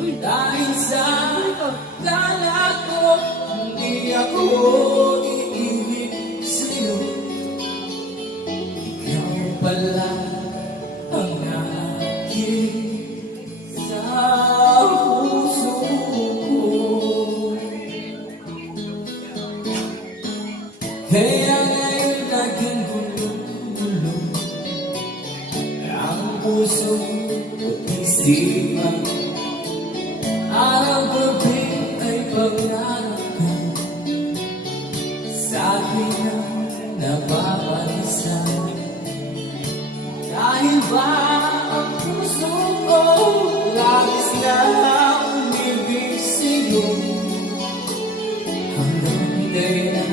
Dahil sa lala ko, hindi ako iibig sa'yo. Ikaw pala ang naging sa puso ko. Kaya ngayon naging gulo-gulo ang puso at isipan. Araw-gabi ay paglalakad sa akin ang nababalisan. Dahil ba ang puso ko labis na umibig sa'yo, hanggang hindi na